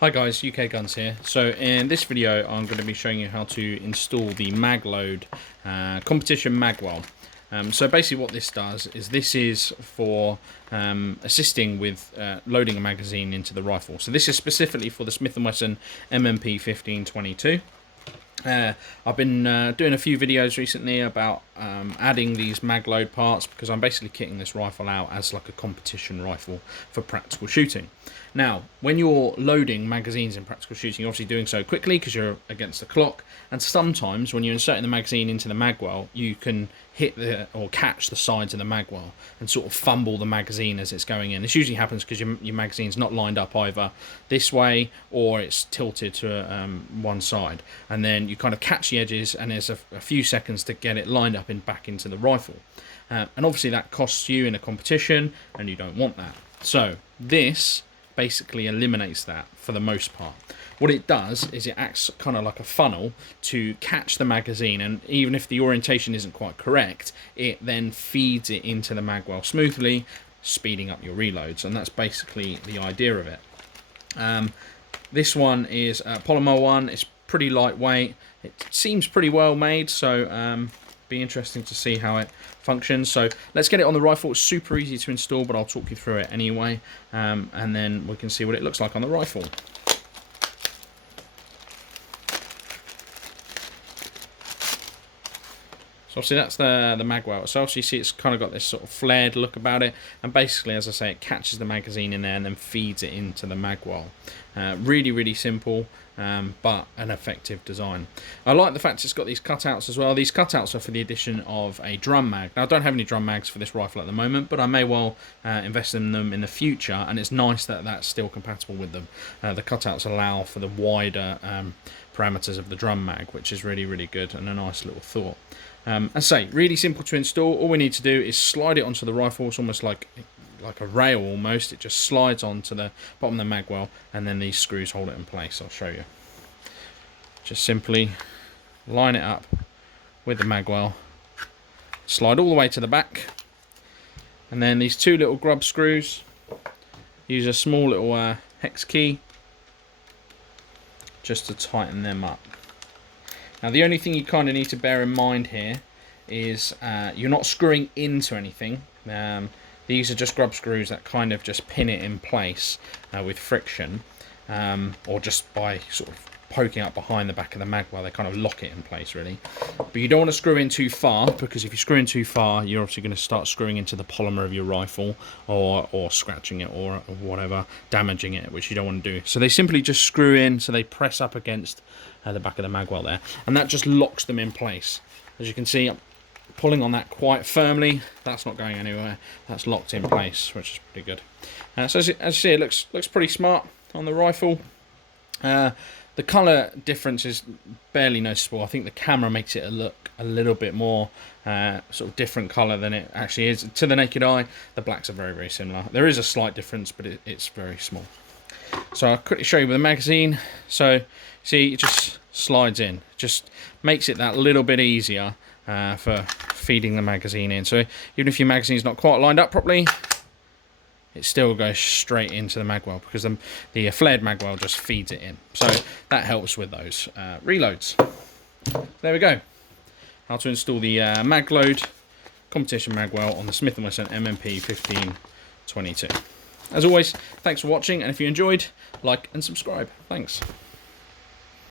Hi guys, UK Guns here. So in this video I'm going to be showing you how to install the Magload competition Magwell. So basically what this does is this is for assisting with loading a magazine into the rifle. So this is specifically for the Smith & Wesson M&P 1522. I've been doing a few videos recently about adding these Magload parts because I'm basically kitting this rifle out as like a competition rifle for practical shooting. Now, when you're loading magazines in practical shooting, you're obviously doing so quickly because you're against the clock, and sometimes when you're inserting the magazine into the Magwell, you can hit or catch the sides of the Magwell and sort of fumble the magazine as it's going in. This usually happens because your magazine's not lined up either this way or it's tilted to one side, and then you kind of catch the edges and there's a few seconds to get it lined up back into the rifle, and obviously that costs you in a competition and you don't want that. So this basically eliminates that for the most part. What it does is it acts kind of like a funnel to catch the magazine, and even if the orientation isn't quite correct, it then feeds it into the Magwell smoothly, speeding up your reloads, and that's basically the idea of it. This one is a polymer one. It's pretty lightweight. It seems pretty well made, so be interesting to see how it functions. So let's get it on the rifle. It's super easy to install, but I'll talk you through it anyway, and then we can see what it looks like on the rifle. So obviously that's the Magwell itself. So you see it's kind of got this sort of flared look about it, and basically, as I say, it catches the magazine in there and then feeds it into the Magwell. Really simple, but an effective design. I like the fact it's got these cutouts as well. These cutouts are for the addition of a drum mag. Now I don't have any drum mags for this rifle at the moment, but I may well invest in them in the future, and it's nice that that's still compatible with them. The cutouts allow for the wider parameters of the drum mag, which is really good and a nice little thought. As I say, really simple to install. All we need to do is slide it onto the rifle. It's almost like a rail almost. It just slides onto the bottom of the Magwell, and then these screws hold it in place. I'll show you. Just simply line it up with the Magwell, slide all the way to the back, and then these two little grub screws, use a small little hex key just to tighten them up. Now the only thing you kind of need to bear in mind here is you're not screwing into anything. These are just grub screws that kind of just pin it in place with friction, or just by sort of poking up behind the back of the Magwell. They kind of lock it in place really. But you don't want to screw in too far, because if you screw in too far, you're obviously going to start screwing into the polymer of your rifle, or scratching it, or whatever, damaging it, which you don't want to do. So they simply just screw in, so they press up against the back of the Magwell there, and that just locks them in place. As you can see, I'm pulling on that quite firmly. That's not going anywhere. That's locked in place, which is pretty good. So as you see, it looks pretty smart on the rifle. The colour difference is barely noticeable. I think the camera makes it look a little bit more sort of different colour than it actually is. To the naked eye, the blacks are very similar. There is a slight difference, but it's very small. So I'll quickly show you with the magazine. So see, it just slides in. Just makes it that little bit easier for feeding the magazine in. So even if your magazine's not quite lined up properly, it still goes straight into the Magwell, because the flared Magwell just feeds it in. So that helps with those reloads. There we go. How to install the Magload competition Magwell on the Smith & Wesson M&P 1522. As always, thanks for watching, and if you enjoyed, like and subscribe. Thanks.